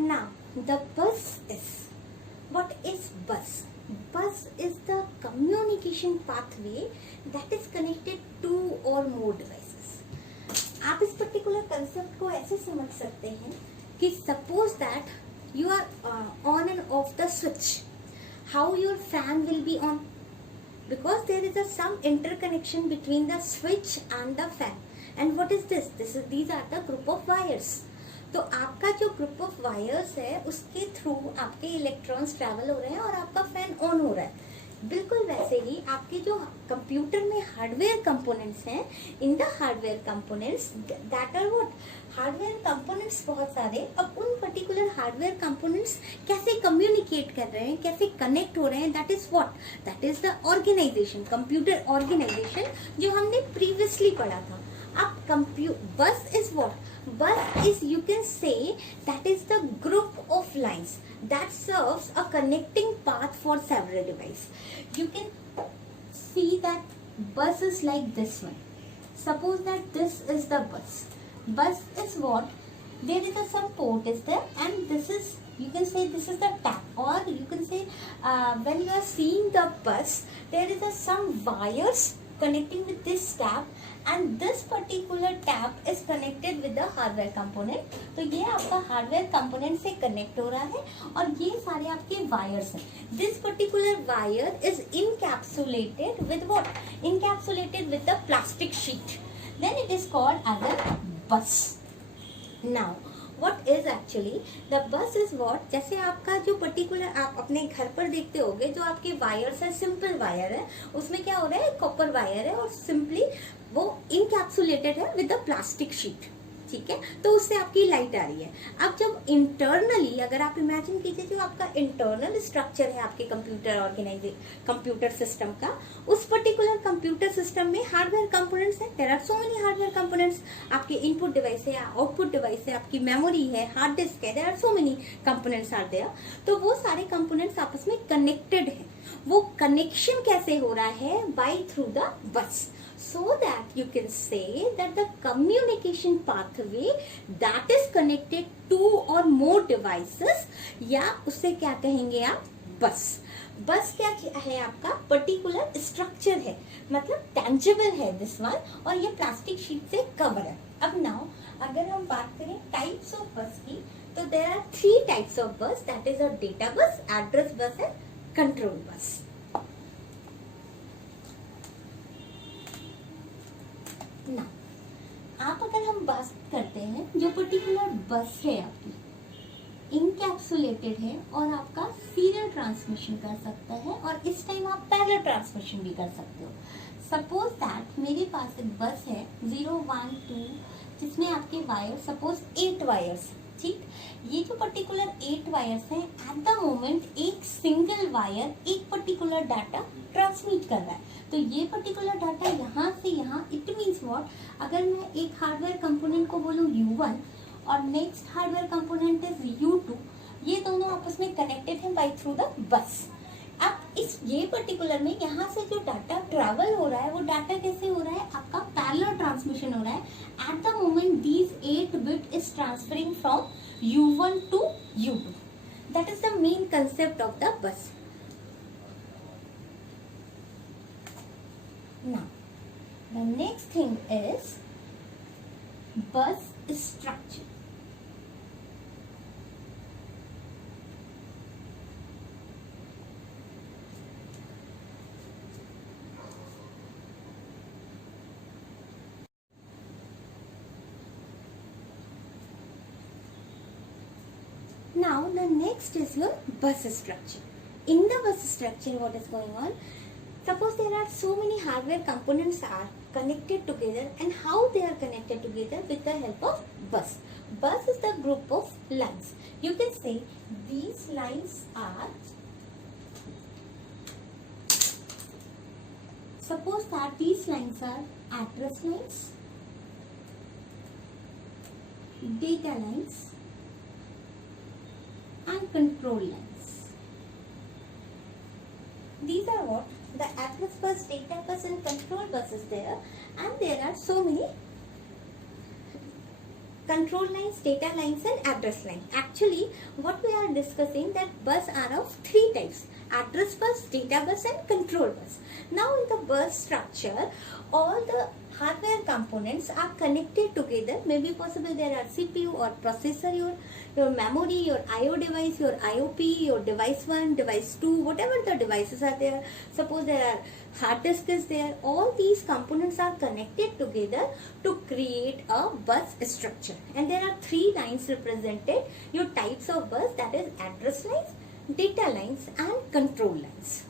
Now, the bus is, what is bus? Bus is the communication pathway that is connected two or more devices. आप इस particular concept को ऐसे समझ सकते हैं कि suppose that you are on and off the switch. How your fan will be on? Because there is some interconnection between the switch and the fan. And what is this? These are the group of wires. तो आपका जो group of wires है उसके through आपके electrons travel हो रहे हैं और आपका फैन ऑन हो रहा है. बिल्कुल वैसे ही आपके जो कंप्यूटर में हार्डवेयर कंपोनेंट्स हैं, in the hardware components that are what, hardware components बहुत सारे. अब उन पर्टिकुलर हार्डवेयर कंपोनेंट्स कैसे कम्युनिकेट कर रहे हैं, कैसे कनेक्ट हो रहे हैं, that is what, that is the organisation, computer organisation जो हमने प्रीवियसली पढ़ा था. अब bus is what, bus is, you can say, that is the group of lines that serves a connecting path for several devices. You can see that bus is like this one. Suppose that this is the bus. Bus is what? There is some port is there, and this is, you can say, this is the tap, or you can say when you are seeing the bus, there is some wires connecting with this tap, and this particular tap is connected with the hardware component. तो ये आपका hardware component से connect हो रहा है और ये सारे आपके wires हैं. This particular wire is encapsulated with what? Encapsulated with the plastic sheet. Then it is called as a bus. Now, what is actually the bus is what? जैसे आपका जो पर्टिकुलर आप अपने घर पर देखते होगे, जो आपके वायर्स है, सिंपल वायर है, उसमें क्या हो रहा है, कॉपर वायर है और सिंपली वो इनकैप्सुलेटेड है विद द प्लास्टिक शीट. ठीक है, तो उससे आपकी लाइट आ रही है. अब जब इंटरनली अगर आप इमेजिन कीजिए, जो आपका इंटरनल स्ट्रक्चर है आपके कंप्यूटर सिस्टम का, उस पर्टिकुलर कंप्यूटर सिस्टम में हार्डवेयर कंपोनेंट्स हैं. There are so many hardware components. आपके इनपुट डिवाइस है, आउटपुट डिवाइस है, आपकी मेमोरी है, हार्ड डिस्क है, there are so many components are there. तो वो सारे कंपोनेंट्स आपस में कनेक्टेड है. वो कनेक्शन कैसे हो रहा है? By through the bus. So that you can say that the communication pathway that is connected to or more devices, या उससे क्या कहेंगे आप? बस. बस क्या है? आपका पर्टिकुलर स्ट्रक्चर है, मतलब टेंजिबल है दिस वन, और ये प्लास्टिक शीट से कवर है. अब नाउ अगर हम बात करें टाइप्स ऑफ बस की, तो देयर आर 3 टाइप्स ऑफ बस, that is a data bus, address bus and control bus. ना, आप अगर हम बात करते हैं, जो पर्टिकुलर बस है आपकी इनकैप्सुलेटेड है और आपका सीरियल ट्रांसमिशन कर सकता है, और इस टाइम आप पैरेलल ट्रांसमिशन भी कर सकते हो. सपोज दैट मेरे पास एक बस है 0, 1, 2, जिसमें आपके वायर सपोज 8 वायर्स. ठीक, ये जो पर्टिकुलर 8 वायर्स हैं, एट द मोमेंट एक सिंगल वायर एक पर्टिकुलर डाटा ट्रांसमिट कर रहा है. तो ये पर्टिकुलर डाटा यहाँ से यहाँ, इट मीन्स व्हाट, अगर मैं एक हार्डवेयर कंपोनेंट को बोलूँ U1 और next hardware component is U2, ये दोनों आपस में कनेक्टेड हैं बाय थ्रू द बस. अब इस ये पर्टिकुलर में यहाँ से जो डाटा ट्रैवल हो रहा है, वो डाटा कैसे हो रहा है? आपका पैरेलल ट्रांसमिशन हो रहा है. At the moment these 8 bit is transferring from U1 to U2. That is the main concept of the bus. Now, the next thing is bus structure. Now, the next is your bus structure. In the bus structure, what is going on? Suppose there are so many hardware components are connected together, and how they are connected together with the help of bus. Bus is the group of lines. You can say these lines are, suppose that these lines are address lines, data lines and control lines. These are what? The address bus, data bus and control bus is there, and there are so many control lines, data lines and address line. Actually, what we are discussing that bus are of three types: address bus, data bus and control bus. Now in the bus structure, all the hardware components are connected together. Maybe possible there are CPU or processor, your memory, your IO device, your IOP, your device 1, device 2, whatever the devices are there. Suppose there are hard disk is there. All these components are connected together to create a bus structure. And there are three lines represented, your types of bus, that is address lines, data lines and control lines.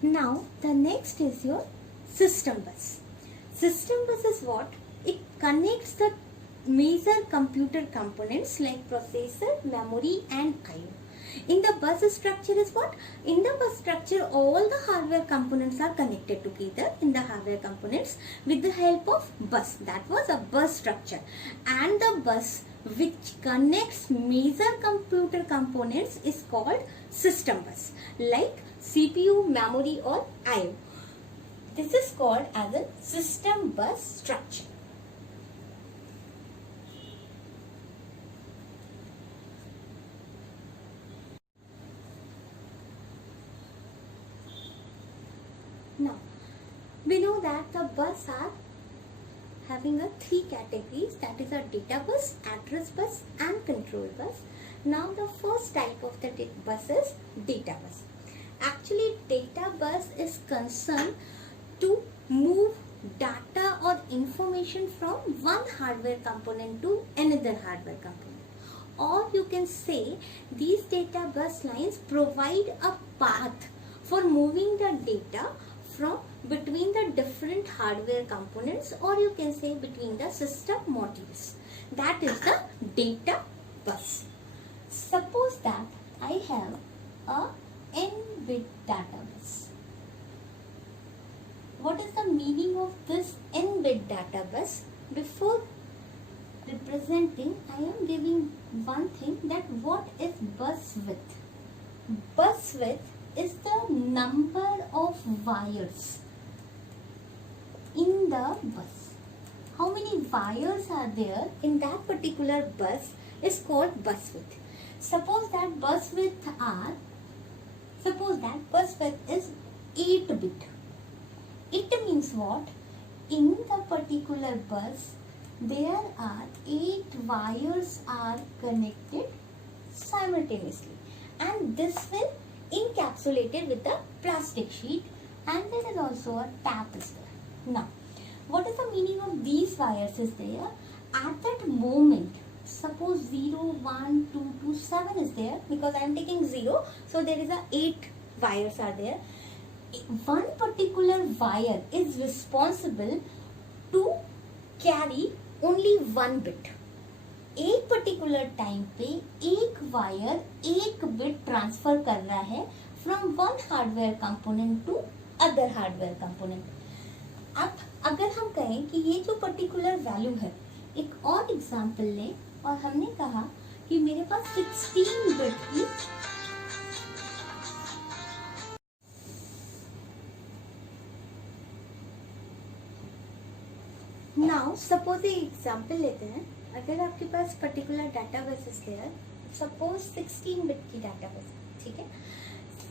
Now the next is your system bus. System bus is what? It connects the major computer components like processor, memory and IO. In the bus structure is what? In the bus structure, all the hardware components are connected together in the hardware components with the help of bus. That was a bus structure. And the bus which connects major computer components is called system bus, like CPU, memory or IO. This is called as a system bus structure. Now, we know that the bus are having a three categories, that is a data bus, address bus and control bus. Now the first type of the bus is data bus. Actually, data bus is concerned to move data or information from one hardware component to another hardware component. Or you can say these data bus lines provide a path for moving the data from between the different hardware components, or you can say between the system modules. That is the data bus. Suppose that I have a n-bit data bus. What is the meaning of this n-bit data bus? Before representing, I am giving one thing, that what is bus width? Bus width is the number of wires in the bus. How many wires are there in that particular bus is called bus width. Suppose that bus width is 8 bit. It means what? In the particular bus, there are 8 wires are connected simultaneously, and this will encapsulated with a plastic sheet, and there is also a tap is there. Now, what is the meaning of these wires is there? At that moment, suppose 0, 1, 2, 2, 7 is there, because I am taking 0, so there is a 8 wires are there. One particular wire is responsible to carry only 1 bit. एक particular time पे एक wire 1 bit transfer कर रहा है from one hardware component to other hardware component. अब अगर हम कहें कि ये जो पर्टिकुलर वैल्यू है, एक और एग्जांपल लें और हमने कहा कि मेरे पास 16 बिट की नाउ सपोज एक एग्जांपल लेते हैं. अगर आपके पास पर्टिकुलर डाटा बेस है, सपोज 16 बिट की डाटा बेस, ठीक है,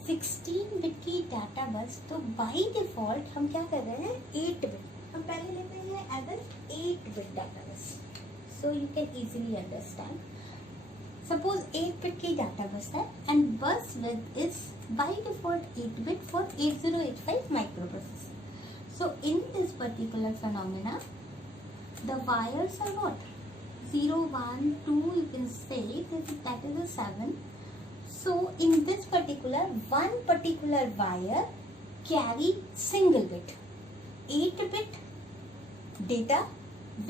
16 बिट की डाटा बस, तो बाय डिफॉल्ट हम क्या कर रहे हैं 8 बिट. हम पहले लेते हैं एज एन 8 बिट डाटा बस, सो you can easily understand. Suppose 8 bit की डाटा बस है एंड बस width is by default 8 bit for 8085 microprocessor. So in this particular phenomena the wires are what? 0, 1, 2, you can say that is a 7. So in this particular, one particular wire carry single bit, 8 bit data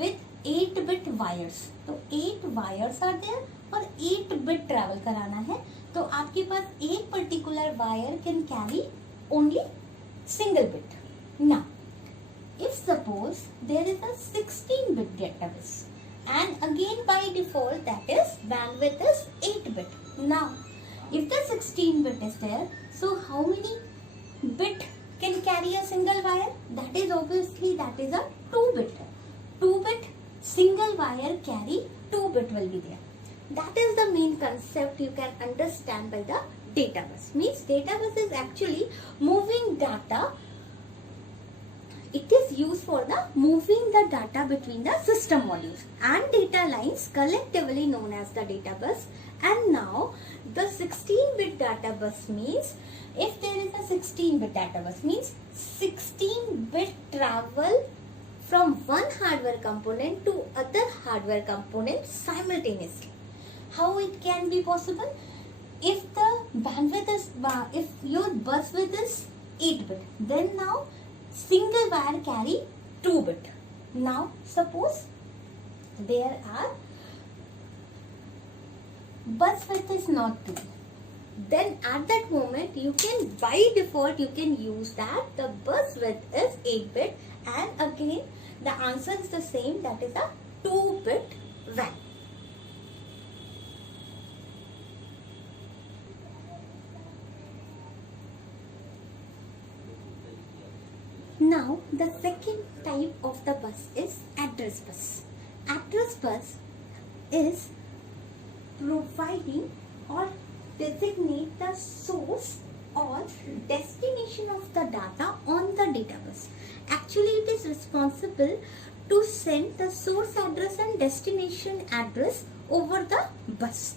with 8 bit wires. तो 8 wires are there और 8 bit travel कराना है, तो आपके पास एक particular wire can carry only single bit. Now if suppose there is a 16 bit database, and again by default that is bandwidth is 8 bit. Now If the 16 bit is there, so how many bit can carry a single wire? That is obviously that is a 2 bit. 2 bit single wire carry 2 bit will be there. That is the main concept you can understand by the data bus. Means data bus is actually moving data. It is used for the moving the data between the system modules and data lines, collectively known as the data bus. And now the 16-bit data bus means, if there is a 16-bit data bus means 16-bit travel from one hardware component to other hardware component simultaneously. How it can be possible? If the bandwidth is, if your bus width is 8-bit, then now single wire carry 2 bit. Now suppose there are bus width is not 2. Then at that moment you can, by default you can use that the bus width is 8-bit, and again the answer is the same, that is a 2-bit value. Now the second type of the bus is address bus. Address bus is providing or designate the source or destination of the data on the data bus. Actually it is responsible to send the source address and destination address over the bus.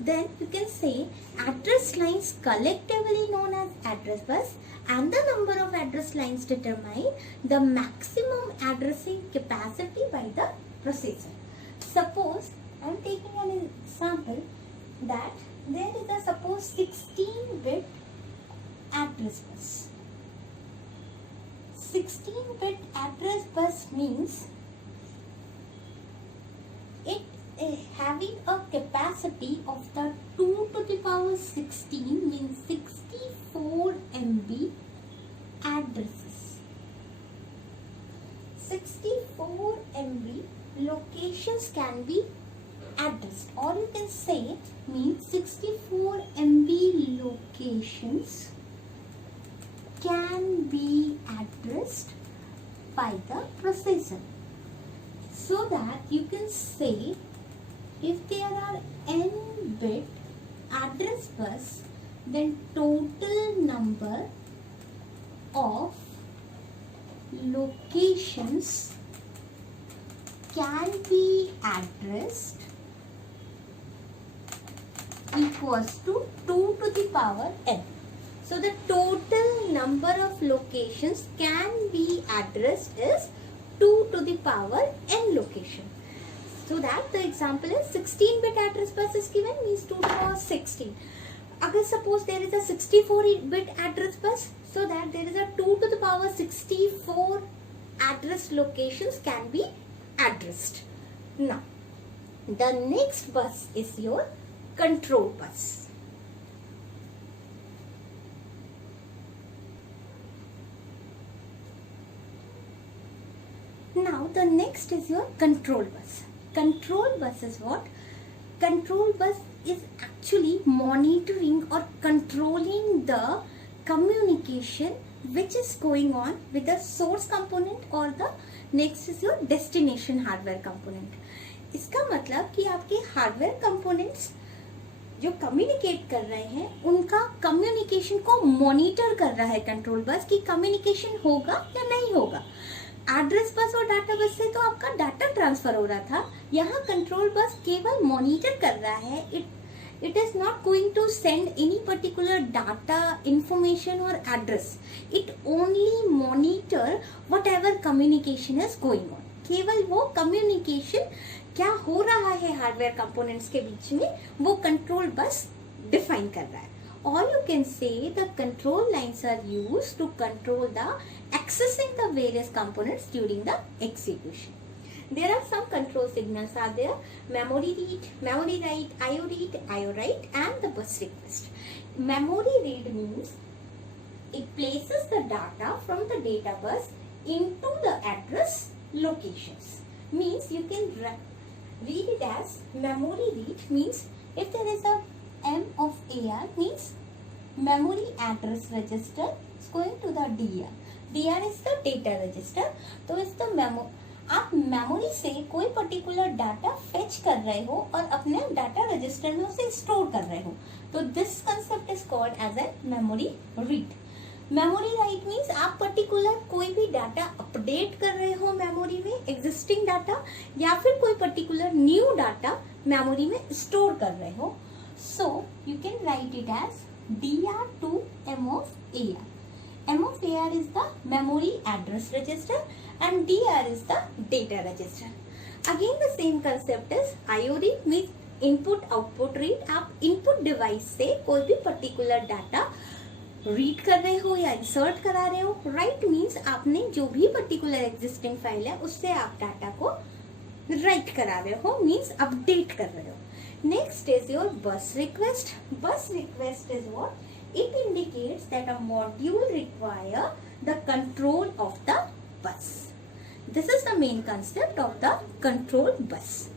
Then you can say address lines collectively known as address bus, and the number of address lines determine the maximum addressing capacity by the processor. Suppose I am taking an example that there is a suppose 16-bit address bus. 16-bit address bus means it having a capacity of the 2 to the power 16 means 64 MB addresses. 64 MB locations can be addressed, or you can say means 64 MB locations can be addressed by the processor. So that you can say if there are n bit address bus, then total number of locations can be addressed equals to 2 to the power n. So the total number of locations can be addressed is 2 to the power n location. So that the example is 16-bit address bus is given means 2 to the power 16. Agar suppose there is a 64-bit address bus, so that there is a 2 to the power 64 address locations can be addressed. Now the next bus is your control bus. Now the next is your control bus. Control bus is what? Control bus is actually monitoring or controlling the communication which is going on with the source component, or the next is your destination hardware component. इसका मतलब कि आपके hardware components जो communicate कर रहे हैं उनका communication को मॉनिटर कर रहा है कंट्रोल बस, कि कम्युनिकेशन होगा या नहीं होगा। एड्रेस बस और डाटा बस से तो आपका डाटा ट्रांसफर हो रहा था, यहाँ कंट्रोल बस केवल मॉनिटर कर रहा है। It is not going to send any particular data, information or address. It only monitor whatever communication is going on. केवल वो communication क्या हो रहा है हार्डवेयर कंपोनेंट्स के बीच में वो कंट्रोल बस डिफाइन कर रहा है. Or you can say the control lines are used to control the accessing the various components during the execution. There are some control signals are there: memory read, memory write, IO read, IO write, and the bus request. Memory read means it places the data from the data bus into the address locations. Means you can read it as memory read means if there is a M of AR means memory address register is going to the DR. DR is the data register. तो इस तो आप memory से कोई particular data fetch कर रहे हो और अपने डाटा रजिस्टर में उसे स्टोर कर रहे हो, तो this concept is called as a memory read. Memory write means आप पर्टिकुलर कोई भी डाटा अपडेट कर रहे हो मेमोरी में, एग्जिस्टिंग डाटा, या फिर कोई पर्टिकुलर न्यू डाटा मेमोरी में स्टोर कर रहे हो. So you can write it as DR to M of AR. M of AR is the memory address register and DR is the data register. Again the same concept is IO read means input output read. आप input device से कोई भी particular data read कर रहे हो या insert करा रहे हो. राइट मीन्स आपने जो भी पर्टिकुलर एग्जिस्टिंग फाइल है उससे आप डाटा को राइट करा रहे हो, मीन्स अपडेट कर रहे हो. नेक्स्ट इज योर बस रिक्वेस्ट. बस request is what it indicates that a module require the control of the बस. This is the main concept of the control bus.